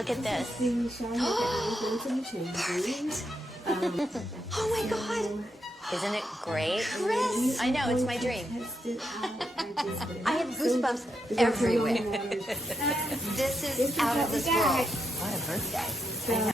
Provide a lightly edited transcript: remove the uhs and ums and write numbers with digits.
look at this. Oh my God. Isn't it great? Chris! I know, it's my dream. I have goosebumps everywhere. This is out of this world. What a birthday.